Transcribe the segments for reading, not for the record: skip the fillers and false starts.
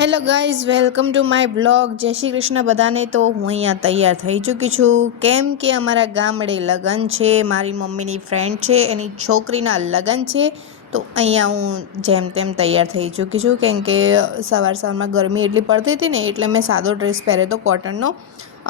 Hello guys, welcome to my blog. જય શ્રી કૃષ્ણ બધાને. તો હું અહીંયા તૈયાર થઈ ચૂકી છું, કેમ કે અમારા ગામડે લગ્ન છે. મારી મમ્મીની ફ્રેન્ડ છે, એની છોકરીના લગ્ન છે. તો અહીંયા હું જેમ તેમ તૈયાર થઈ ચૂકી છું, કેમ કે સવારમાં ગરમી એટલી પડતી હતી ને, એટલે મેં સાદો ડ્રેસ પહેર્યો હતો કોટનનો.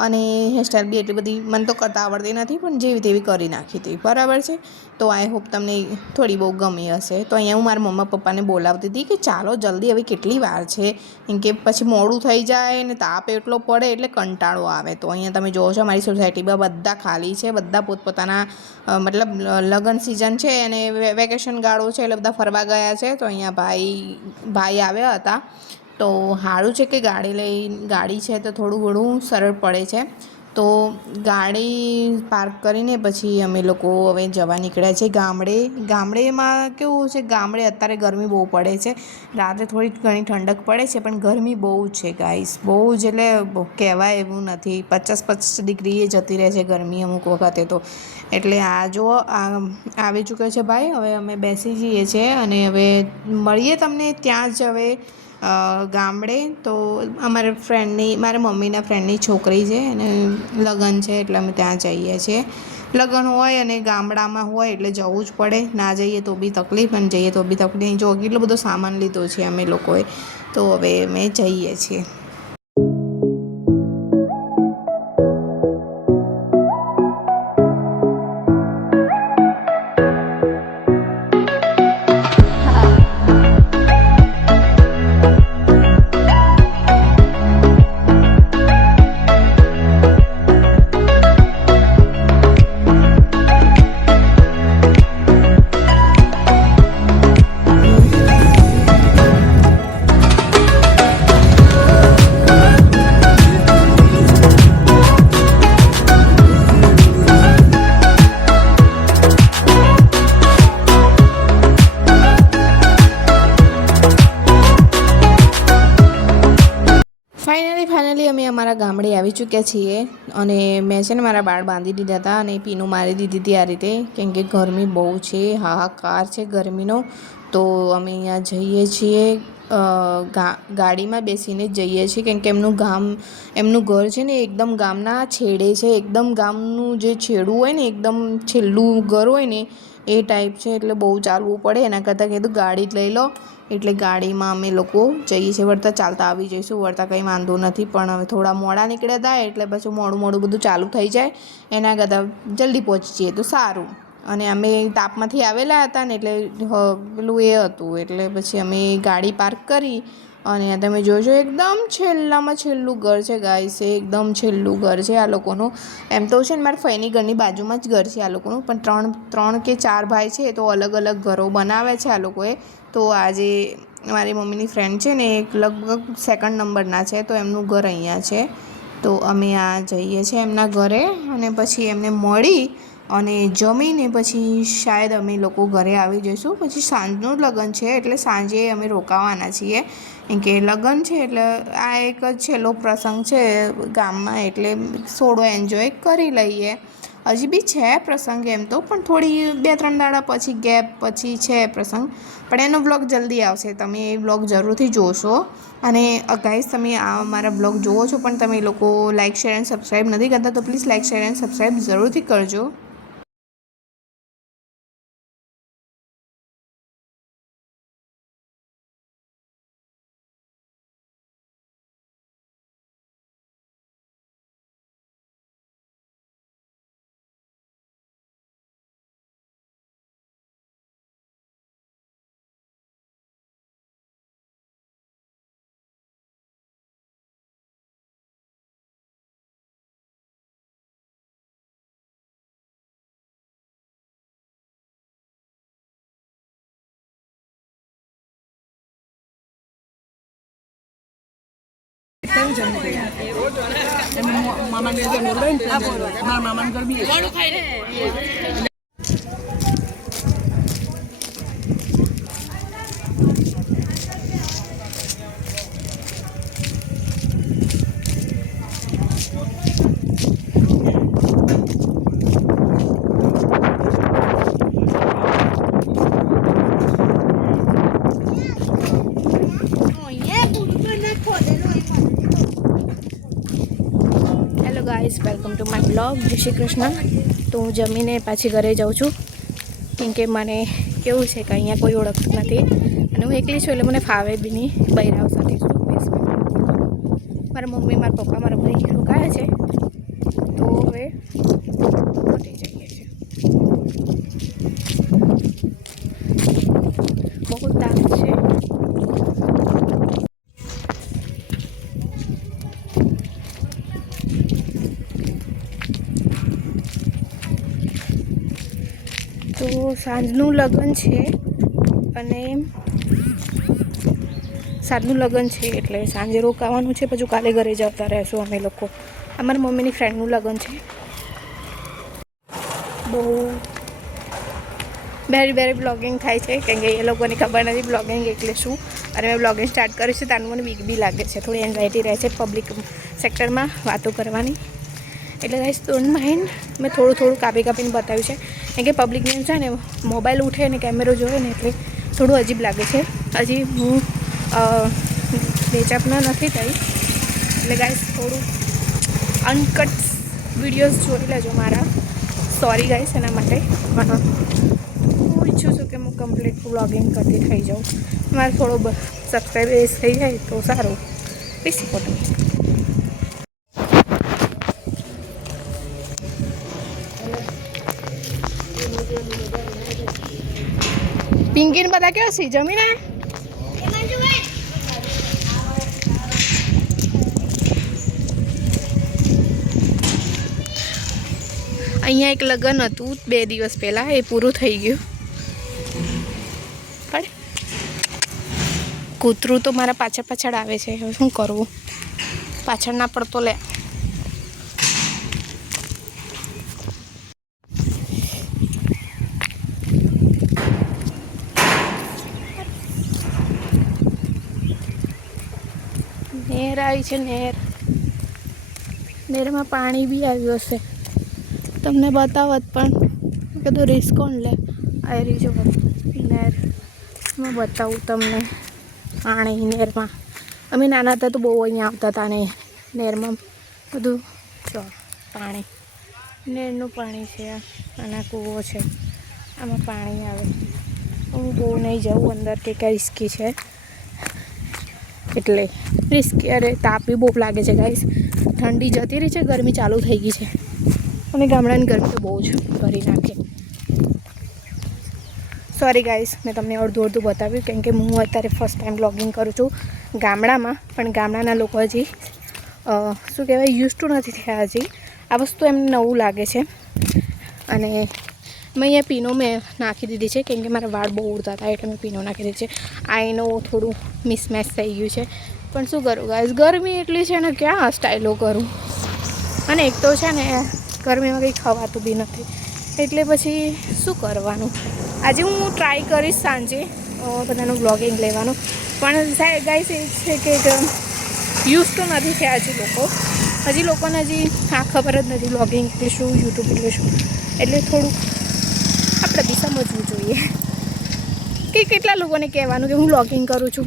અને હેરસ્ટાઈલ બી એટલી બધી મને તો કરતા આવડતી નથી, પણ જેવી તેવી કરી નાખી હતી. બરાબર છે. તો આઈ હોપ તમને થોડી બહુ ગમી હશે. તો અહીંયા હું મારા મમ્મા પપ્પાને બોલાવતી હતી કે ચાલો જલ્દી, હવે કેટલી વાર છે, કેમ કે પછી મોડું થઈ જાય ને તાપ એટલો પડે એટલે કંટાળો આવે. તો અહીંયા તમે જોવો છો મારી સોસાયટીમાં બધા ખાલી છે, બધા પોતપોતાના મતલબ લગ્ન સિઝન છે અને વેકેશન ગાળો છે, એટલે બધા ફરવા ગયા છે. તો અહીંયા ભાઈ આવ્યા હતા. તો સારું છે કે ગાડી છે તો થોડું ઘણું સરળ પડે છે. તો ગાડી પાર્ક કરીને પછી અમે લોકો હવે જવા નીકળ્યા છે ગામડેમાં કેવું છે, ગામડે અત્યારે ગરમી બહુ પડે છે. રાત્રે થોડી ઘણી ઠંડક પડે છે, પણ ગરમી બહુ છે ગાઈસ, બહુ જ, એટલે કહેવાય એવું નથી. 50 ડિગ્રીએ જતી રહે છે ગરમી અમુક વખતે તો. એટલે આ જુઓ, આવી ચૂક્યો છે ભાઈ. હવે અમે બેસી જઈએ છીએ અને હવે મળીએ તમને ત્યાં જ. હવે ગામડે તો મારા મમ્મીના ફ્રેન્ડની છોકરી છે અને લગ્ન છે, એટલે અમે ત્યાં જઈએ છીએ. લગ્ન હોય અને ગામડામાં હોય એટલે જવું જ પડે. ના જઈએ તો બી તકલીફ, અને જઈએ તો બી તકલીફ. જો કેટલો બધો સામાન લીધો છે અમે લોકોએ, તો હવે અમે જઈએ છીએ. ફાઇનલી અમે અમારા ગામડે આવી ચૂક્યા છીએ. અને મેં છે ને મારા બાળ બાંધી દીધા હતા અને પીનું મારી દીધી હતી આ રીતે, કેમ કે ગરમી બહુ છે, હાહાકાર છે ગરમીનો. તો અમે અહીંયા જઈએ છીએ, ગાડીમાં બેસીને જ જઈએ છીએ, કેમ કે એમનું ઘર છે ને એકદમ ગામના છેડે છે. એકદમ ગામનું જે છેડું હોય ને, એકદમ છેલ્લું ઘર હોય ને એ ટાઈપ છે, એટલે બહુ ચાલવું પડે. એના કરતાં કીધું ગાડી જ લઈ લો, એટલે ગાડીમાં અમે લોકો જઈએ છીએ. વળતા ચાલતા આવી જઈશું, વળતા કંઈ વાંધો નથી. પણ હવે થોડા મોડા નીકળ્યા હતા એટલે પછી મોડું બધું ચાલુ થઈ જાય, એના કરતાં જલ્દી પહોંચી જઈએ તો સારું. અને અમે તાપમાંથી આવેલા હતા ને, એટલે પેલું એ હતું, એટલે પછી અમે ગાડી પાર્ક કરી. અને તમે જોજો, એકદમ છેલ્લામાં છેલ્લું ઘર છે ગાઈસ, એકદમ છેલ્લું ઘર છે આ લોકોનું. એમ તો છે ને મારા ફઈની ઘરની બાજુમાં જ ઘર છે આ લોકોનું, પણ ત્રણ કે ચાર ભાઈ છે, તો અલગ અલગ ઘરો બનાવે છે આ લોકોએ. તો આજે મારી મમ્મીની ફ્રેન્ડ છે ને, એક લગભગ સેકન્ડ નંબરના છે, તો એમનું ઘર અહીંયા છે. તો અમે આ જઈએ છીએ એમના ઘરે, અને પછી એમને મળી અને જમીને પછી શાયદ અમે લોકો ઘરે આવી જઈશું. પછી સાંજનું લગ્ન છે, એટલે સાંજે અમે રોકાવાના છીએ, કેમ કે લગ્ન છે એટલે આ એક જ છેલ્લો પ્રસંગ છે ગામમાં, એટલે થોડો એન્જોય કરી લઈએ. હજી બી છે પ્રસંગ એમ તો, પણ થોડી 2-3 દાડા પછી ગેપ પછી છે પ્રસંગ. પણ એનો બ્લોગ જલ્દી આવશે, તમે એ બ્લોગ જરૂરથી જોશો. અને ગાઈસ, તમે આ મારા બ્લોગ જોવો છો, પણ તમે લોકો લાઇક, શેર એન્ડ સબસ્ક્રાઈબ નથી કરતા, તો please like, share and subscribe જરૂરથી કરજો. Guys, welcome to my blog. જય શ્રી કૃષ્ણ. તો હું જમીને પાછી ઘરે જાઉં છું, કેમ કે મને કેવું છે કે અહીંયા કોઈ ઓળખતું નથી અને હું એકલી છું, એટલે મને ફાવે બી નહીં. બૈરાવ સાથે છું, મારા મમ્મી, મારા પપ્પા, મારા ભાઈ રોકાયા છે. તો હવે પતી જઈએ છીએ. બહુ તાપ છે. તો સાંજનું લગ્ન છે અને સાંજનું લગ્ન છે એટલે સાંજે રોકાવાનું છે. પછી કાલે ઘરે જતા રહેશું અમે લોકો. અમારા મમ્મીની ફ્રેન્ડનું લગ્ન છે. બહુ બેરી બ્લોગિંગ થાય છે, કેમ કે એ લોકોને ખબર નથી બ્લોગિંગ એટલે શું. અને મેં બ્લોગિંગ સ્ટાર્ટ કર્યું છે ત્યાંનું મને બીક બી લાગે છે, થોડી એન્ઝાયટી રહે છે પબ્લિક સેક્ટરમાં વાતો કરવાની. એટલે ગાઈસ ડોન્ટ માઇન્ડ, મેં થોડું કાપીને બતાવ્યું છે, કેમ કે પબ્લિકને છે ને મોબાઈલ ઉઠે ને કેમેરો જોવે ને એટલે થોડું અજીબ લાગે છે. હજી હું બેચઅપના નથી થઈ, એટલે ગાઈસ થોડું અનકટ વિડીયોઝ જોઈ લેજો મારા. સોરી ગાઈસ એના માટે. પણ હું ઈચ્છું છું કે હું કમ્પ્લીટ વ્લોગિંગ કરતી થઈ જાઉં. મારે થોડો સબસ્ક્રાઈબ થઈ જાય તો સારું. Please support. પિંકીને બધા કેવા છે જમીને? અહીંયા એક લગ્ન હતું 2 દિવસ પહેલાં, એ પૂરું થઈ ગયું. પણ કૂતરું તો મારા પાછળ આવે છે, હવે શું કરવું? પાછળ ના પડતો લે. નેર આવી છે, નેરમાં પાણી બી આવ્યું હશે. તમને બતાવત પણ કીધું રિસ્ક કોણ લે. આ રહી જો નેર, હું બતાવું તમને પાણી નેરમાં. અમે નાના હતા તો બહુ અહીંયા આવતા હતા ને નેરમાં બધું જો પાણી, નેરનું પાણી છે. અને કૂવો છે, આમાં પાણી આવે. હું બહુ નહીં જાઉં અંદર, કે કંઈ રિસ્કી છે એટલે રિસ્કી. અરે તાપ બી બહુ લાગે છે ગાઈસ. ઠંડી જતી રહી છે, ગરમી ચાલુ થઈ ગઈ છે. અને ગામડાની ગરમી તો બહુ જ ભરી નાખે. સોરી ગાઈસ, મેં તમને અડધું બતાવ્યું, કેમ કે હું અત્યારે ફર્સ્ટ ટાઈમ બ્લોગિંગ કરું છું ગામડામાં. પણ ગામડાના લોકો હજી શું કહેવાય, યુઝ ટુ નથી થયા હજી. આ વસ્તુ એમને નવું લાગે છે. અને મેં અહીંયા પીનો મેં નાખી દીધી છે, કેમ કે મારા વાળ બહુ ઉડતા હતા એટલે મેં પીનો નાખી દીધી છે. આ એનું થોડું મિસમેચ થઈ ગયું છે, પણ શું કરું ગાઈસ, ગરમી એટલી છે ને, ક્યાં સ્ટાઇલો કરું. અને એક તો છે ને ગરમીમાં કંઈ ખવાતું બી નથી, એટલે પછી શું કરવાનું. આજે હું ટ્રાય કરીશ સાંજે બધાનું બ્લોગિંગ લેવાનું. પણ ગાઈસ એ છે કે યુઝ તો નથી થયા હજી લોકોને હજી હા ખબર જ નથી બ્લોગિંગ એટલે શું, યુટ્યુબ એટલે શું. એટલે થોડુંક આપણે બી સમજવું જોઈએ કે કેટલા લોકોને કહેવાનું કે હું બ્લોગિંગ કરું છું,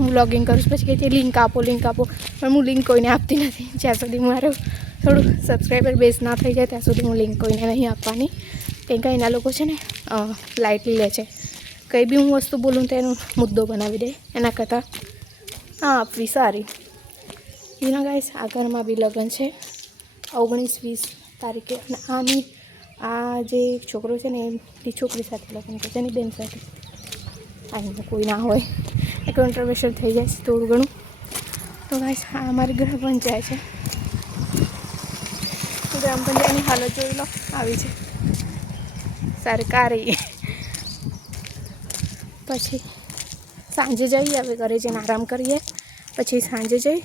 પછી કહે છે લિંક આપો. પણ હું લિંક કોઈને આપતી નથી. જ્યાં સુધી મારું થોડું સબસ્ક્રાઈબર બેઝ ના થઈ જાય ત્યાં સુધી હું લિંક કોઈને નહીં આપવાની. કેમ કે એના લોકો છે ને લાઇટલી લે છે. કંઈ બી હું વસ્તુ બોલું તો એનો મુદ્દો બનાવી દે, એના કરતાં હા આપવી સારી. એના ગાઈસ આ ઘરમાં બી લગ્ન છે 19-20 તારીખે. અને આ જે છોકરો છે ને એની છોકરી સાથે લગ્ન છે, એની બેન સાથે. આનું કોઈ ના હોય, કોન્ટ્રોવર્શિયલ થઈ જાય છે થોડું ઘણું. તો ગાઈસ આ અમારી ગ્રામ પંચાયત છે. ગ્રામ પંચાયતની હાલત જોઈ લો, આવી છે સરકારી. પછી સાંજે જઈએ, હવે ઘરે જઈને આરામ કરીએ, પછી સાંજે જઈ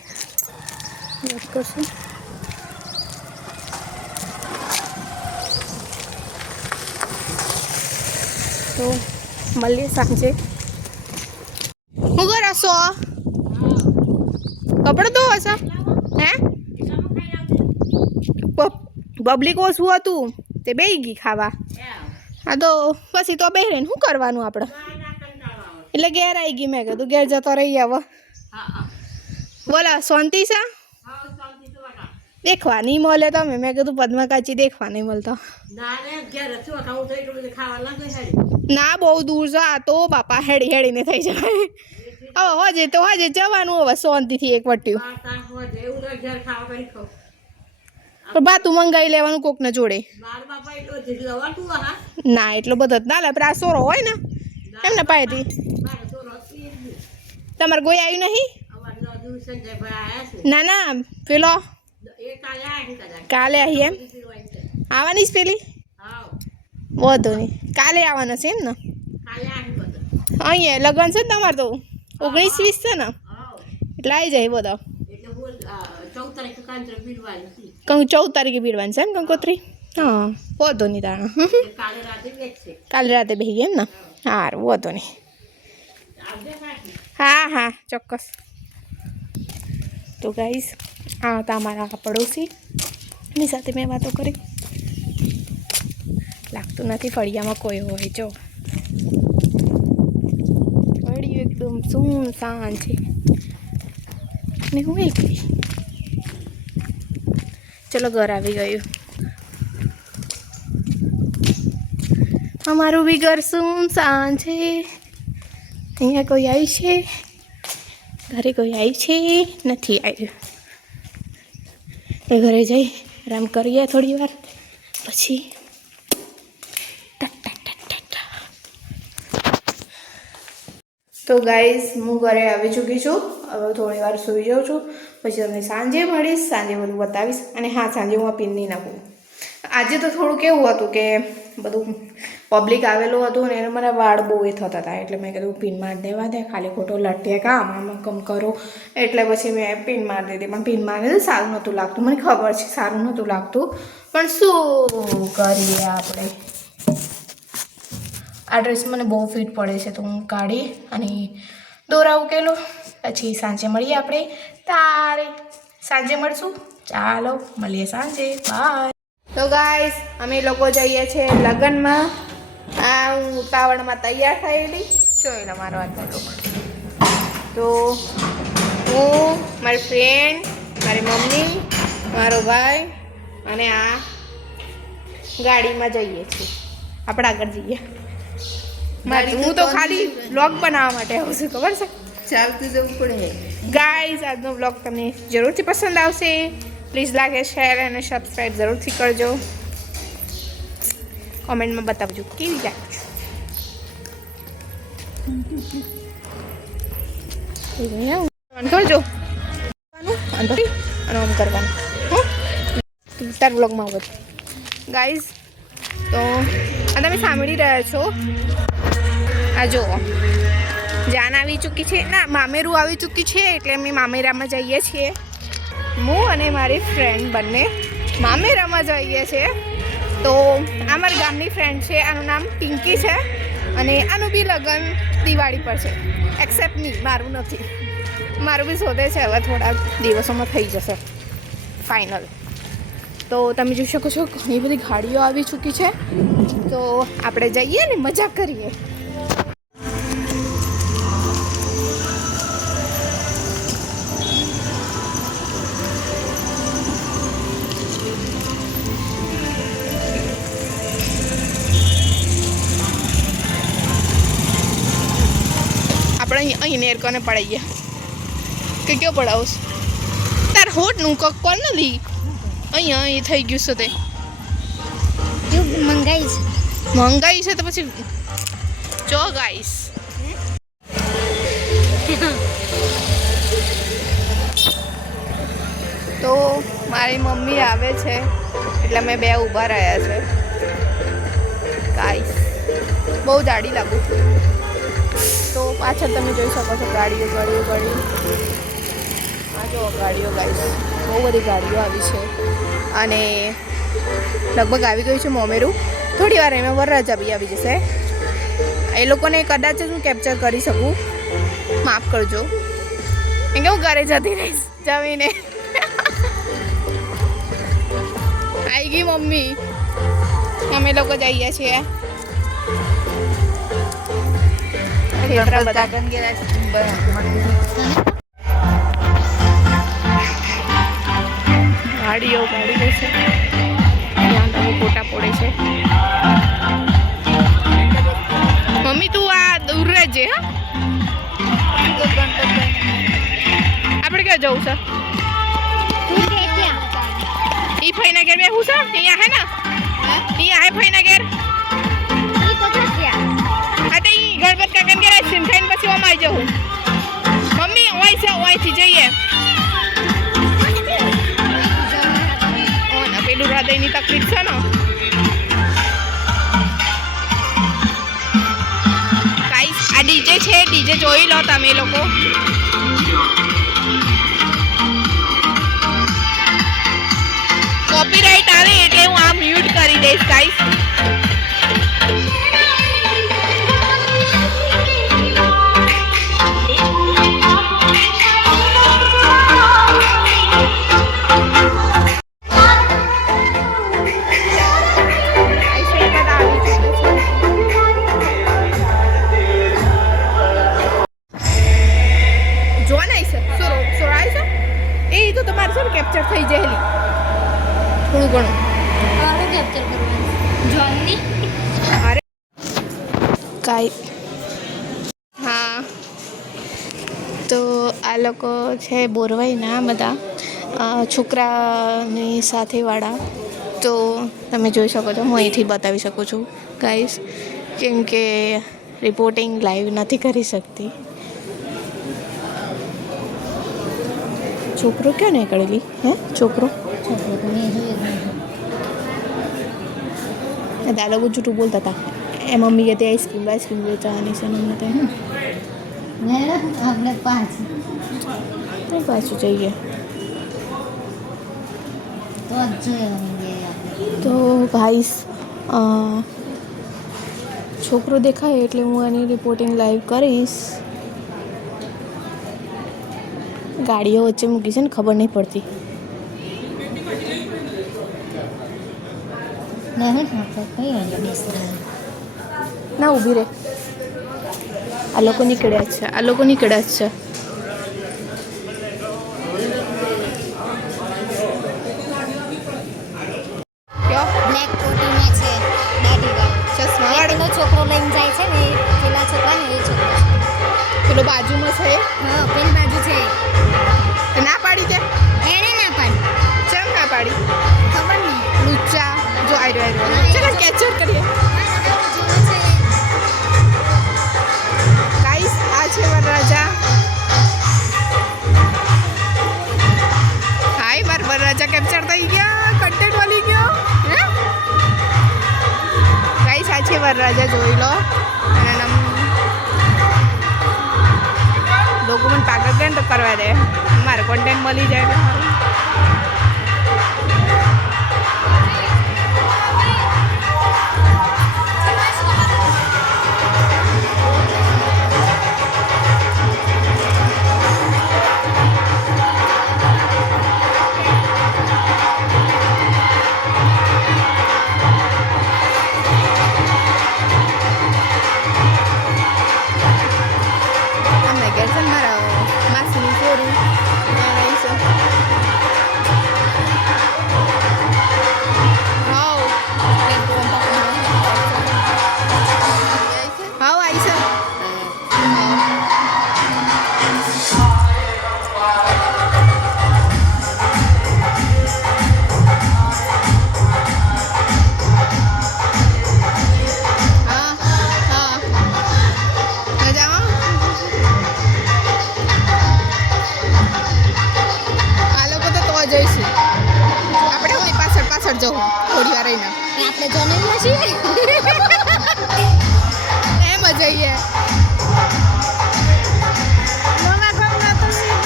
વાત કરશું. તો મળીએ સાંજે. હું કરો છો? કપડો ધોવો છો? હે પબ્લિક ઓછું હતું તે બેહી ગઈ ખાવા. હા તો પછી તો બેહી રહીને શું કરવાનું આપણે? એટલે ઘેર આવી ગઈ. મેં કીધું ઘેર જતો રહી. હવે બોલો શાંતિ છે? દેખવા નહીં મળે તો મેં કીધું પદ્મકાચી દેખવા નહીં મળતો ના બહુ દૂર છે આ તો બાપા હેડી હેડીને થઈ જાય હવે હજે જવાનું હવે શાંતિથી એક વટ્યું પણ બા તું મંગાવી લેવાનું કોકને જોડે ના એટલો બધો જ ના લે આ સોરો હોય ને એમને પાયેથી તમારે કોઈ આવ્યું નહીં ના ના પેલો કાલે આવી એમ આવવાની જ પેલી વધુ નહીં કાલે આવવાના છે એમ ને અહીંયા લગ્ન છે ને તમારે તો 19-20 છે ને એટલે આવી જાય બધા 14 તારીખે ભીડવાની છે એમ કંકોત્રી હા વધુ નહીં તાણા કાલે રાતે બેસી એમ ને સારું વધુ નહીં હા હા ચોક્કસ તો ગાઈસ આ હતા અમારા પડોશી એની સાથે મેં વાતો કરી લાગતું નથી ફળિયામાં કોઈ હોય જો ફળિયું એકદમ સુનસાન છે ને હું એકલી ચલો ઘર આવી ગયું અમારું બી ઘર સુનસાન છે અહીંયા કોઈ આવી છે ઘરે કોઈ આવી છે નથી આવ્યું એ ઘરે જઈ આરામ કરીએ થોડી વાર પછી તો ગાઈસ હું ઘરે આવી ચૂકી છું હવે થોડી વાર સૂઈ જાઉં છું પછી તમને સાંજે મળીશ સાંજે બધું બતાવીશ અને હા સાંજે હું આ પિન નહીં નાખું આજે તો થોડું કેવું હતું કે બધું પબ્લિક આવેલું હતું ને એને મારા વાળ બહુ એ થતા હતા એટલે મેં કીધું પિન મારી દેવા દે ખાલી ખોટો લટ્યા કામ આમાં કમ કરો એટલે પછી મેં પિન મારી દીધી પણ પિન મારી દીધી સારું નહોતું લાગતું મને ખબર છે સારું નહોતું લાગતું પણ શું કરીએ આપણે આ ડ્રેસ મને બહુ ફિટ પડે છે તો હું કાઢી અને દોરા ઉકેલો પછી સાંજે મળીએ આપણે તારે સાંજે મળશું ચાલો મળીએ સાંજે બાય તો ગાઈસ અમે લોકો જઈએ છીએ લગ્નમાં આ હું ઉતાવળમાં તૈયાર થયેલી જોઈ લો મારો આજનો લુક તો હું મારી ફ્રેન્ડ મારી મમ્મી મારો ભાઈ અને આ ગાડીમાં જઈએ છીએ આપણે આગળ જઈએ હું તો ખાલી વ્લોગ બનાવવા માટે આવું છું ખબર છે ચાલતું જવું પડે ગાઈસ આજનો વ્લોગ તમને જરૂરથી પસંદ આવશે પ્લીઝ લાગે શેર અને સબસ્ક્રાઈબ જરૂરથી કરજો કોમેન્ટમાં બતાવજો કેવી લાગે કરજો અને આમ કરવાનું તાર વ્લોગમાં આવું ગાઈસ તો આ તમે સાંભળી રહ્યા છો આ જુઓ જાન આવી ચૂકી છે ના મામેરું આવી ચૂકી છે એટલે અમે મામેરામાં જઈએ છીએ હું અને મારી ફ્રેન્ડ બંને મામેરામાં જઈએ છીએ તો આ મારા ગામની ફ્રેન્ડ છે આનું નામ પિંકી છે અને આનું બી લગ્ન દિવાળી પર છે એક્સેપ્ટ નહીં મારું નથી મારું બી શોધે છે હવે થોડા દિવસોમાં થઈ જશે ફાઇનલ તો તમે જોઈ શકો છો ઘણી બધી ગાડીઓ આવી ચૂકી છે તો આપણે જઈએ ને મજા કરીએ આપણે અહીં નેરકોને પડાવીએ કે કયો પડાવું તાર હોટનું કક પણ નથી અહીંયા અહીં થઈ ગયું છે તે મંગાઈ છે તો પછી જો ગાઈસ તો મારી મમ્મી આવે છે એટલે મેં બે ઊભા રહ્યા છે ગાઈસ બહુ જાડી લાગુ તો પાછળ તમે જોઈ શકો છો ગાડીઓ આ જો ગાડીઓ ગાઈસ બહુ બધી ગાડીઓ આવી છે અને લગભગ આવી ગયું છે મોમેરું થોડી વાર એમાં વરરાજા બી આવી જશે એ લોકોને કદાચ હું કેપ્ચર કરી શકું માફ કરજો કેમ કે હું ઘરે જતી રહીશ જમીને આવી ગઈ મમ્મી અમે લોકો જઈએ છીએ ગાડીઓ છે ત્યાં લોકો ફોટા પડે છે. મમ્મી તું આ દૂર રહેજે. હા આપણે ક્યાં જવું છે? ઈ ફઈના ઘેર બેહું છે? અહીંયા હે ને? અહીંયા હે ફઈના ઘેર? હા તો ઈ ગણપત કાકાને ઘેર આઈસ્ક્રીમ ખાઈને પછી ઓમ આવી જવું. મમ્મી ઓયથી જઈએ. ઓને પેલું હૃદયની તકલીફ છે ને. ગાઈસ આ ડીજે છે, ડીજે જોઈ લો તમે લોકો. કોપીરાઇટ આવે એટલે હું આ મ્યુટ કરી દઈશ ગાઈસ. કેપ્ચર થઈ જહેલી થોડું ઘણું કેપ્ચર કરવાનું અરે કાઈ. હા તો આ લોકો છે બોરવાઈના બધા છોકરાની સાથેવાળા. તો તમે જોઈ શકો છો, હું અહીંથી બતાવી શકું છું ગાઈસ, કેમ કે રિપોર્ટિંગ લાઈવ નથી કરી શકતી. છોકરો ક્યાં નીકળેલી? હે છોકરો આ લોકો જૂઠું બોલતા હતા. એ મમ્મી કે તે આઈસ્ક્રીમ વેચવાની છે ને આપણે પાછું જઈએ તો ગાઈસ છોકરો દેખાય એટલે હું આની રિપોર્ટિંગ લાઈવ કરીશ. ગાડીઓ વચ્ચે મૂકી છે ને ખબર નહીં પડતી. ના ઊભી રહે. આ લોકો નીકળ્યા છે, આ લોકો નીકળ્યા જ છે. બ્લેક કોટીમાં છે ચશ્મા વાળો છોકરો લઈને જાય છે ને પેલા છોકરાને એ છોકરો પેલો બાજુમાં છે. હા પેલી બાજુ છે. ના પાડી દે. એને ના પાડી. ચમ ના પાડી? ખબર નહીં. લુચ્ચા જો આયરો ચલો કેપ્ચર કરીએ. ગાઈસ આ છે વરરાજા. હાય વરરાજા કેપ્ચર થઈ ગયા, કન્ટેન્ટ મળી ગયો. હે ગાઈસ આ છે વરરાજા, જોઈ લો. અને લોકો મને પાગલ કરે તો કરવા દે, મારે કોન્ટેન્ટ મળી જાય એટલે સારું. જવું થોડી વાર રહીને આપણે જનમમાં છીએ એમ જ જઈએ.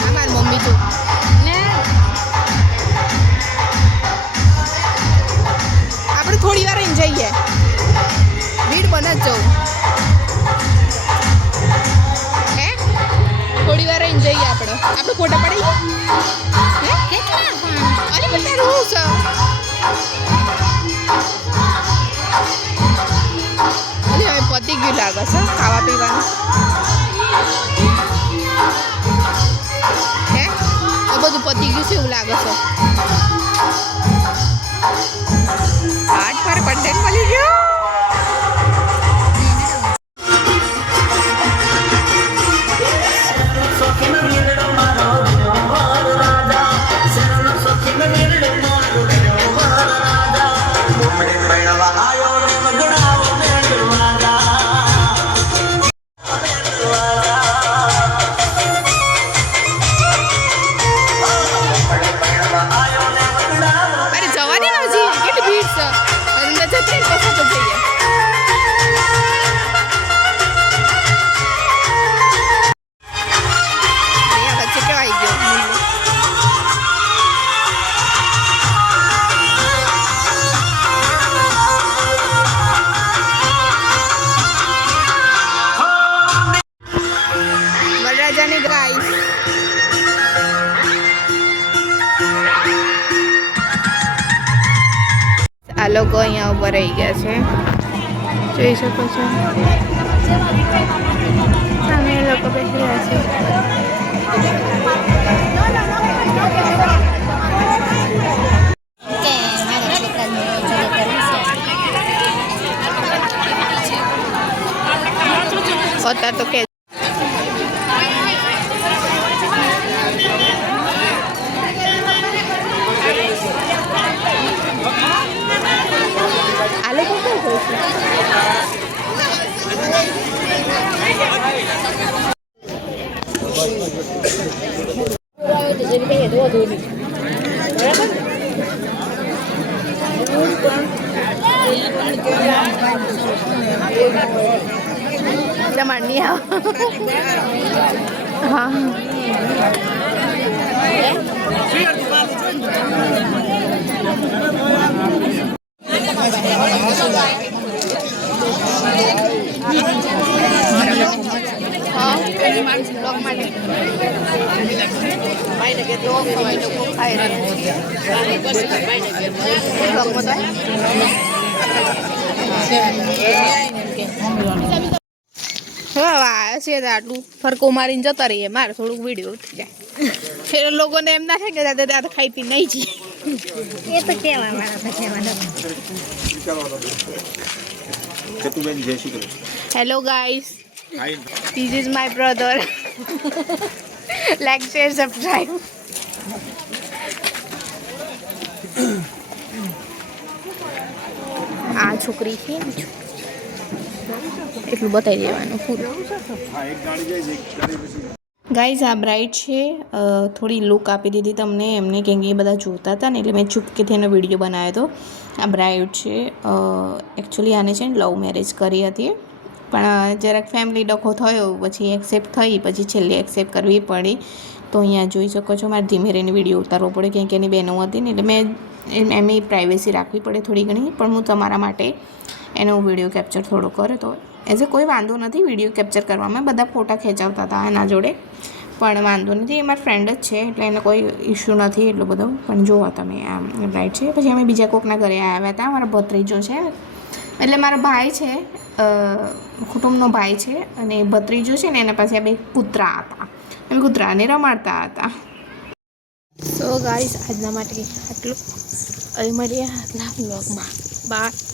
અમારી મમ્મી જો આપણે થોડી વાર રહીને જઈએ. ભીડ બને જ જવું. હે થોડી વાર રહીને જઈએ. આપણે ફોટા પડી હે કેટલા અરે પણ તારું શું છે? અરે હવે પતી ગયું લાગે છે ખાવા પીવાનું. હે બધું પતી ગયું. ગયું છે એવું લાગે છે. આજ પર કન્ટેન્ટ મળી ગયો. અરે જવા દે ને હજી કેટલી ભીડ છે. અંદર જતી રહી પછી તો જઈએ. અહીંયા વચ્ચે કેવો આવી ગયો મુલ્લો. વરરાજાની ગાઈસ આ લોકો અહીંયા ઉભા રહી ગયા છે, જોઈ શકો છો. સામે એ લોકો બેસી રહ્યા છે. કે મારા છોકરાને જોડે કરવું છે. હોતા તો કે આ લોકો શું કરશે? તમારે નહીં આવ. હા છે આટલું ફરકો મારીને જતા રહીએ. મારે થોડુંક વિડીયો ઉઠી જાય. લોકોને એમ ના થાય કે દાદા ખાઈ પી નહીં છીએ. એ તો કહેવા વાળા પછી hello guys, this is my brother. Like share subscribe. આ છોકરી છે એટલું બતાવી દેવાનું પૂરું. ગાઈઝ આ બ્રાઇડ છે. થોડી લુક આપી દીધી તમને એમને, કેમ કે એ બધા જોતા હતા ને એટલે મેં ચૂપકેથી એનો વિડીયો બનાવ્યો હતો. આ બ્રાઇડ છે. એકચ્યુઅલી આને છે ને લવ મેરેજ કરી હતી, પણ જરાક ફેમિલી ડખો થયો, પછી એક્સેપ્ટ થઈ, પછી છેલ્લે એક્સેપ્ટ કરવી પડી. તો અહીંયા જોઈ શકો છો મારે ધીમે રહીને વિડીયો ઉતારવો પડે, કેમ કે એની બહેનો હતી ને એટલે મેં એમની પ્રાઇવેસી રાખવી પડે થોડી ઘણી. પણ હું તમારા માટે એનો વિડીયો કેપ્ચર થોડો કર્યો તો એઝ એ કોઈ વાંધો નથી વિડીયો કેપ્ચર કરવામાં. બધા ફોટા ખેંચાવતા હતા એના જોડે, પણ વાંધો નથી. એ મારા ફ્રેન્ડ જ છે એટલે એને કોઈ ઇશ્યુ નથી એટલો બધો. પણ જુઓ તમે આમ બ્રાઇડ છે. પછી અમે બીજા કોકના ઘરે આવ્યા હતા. મારા ભત્રીજો છે એટલે મારા ભાઈ છે, કુટુંબનો ભાઈ છે, અને ભત્રીજો છે ને એના પાસે આ બે કૂતરા હતા. અમે કૂતરાને રમાડતા હતા. સો ગાઈસ આજના માટે આટલું. હવે મળીએ આજના બ્લોગમાં. બાય.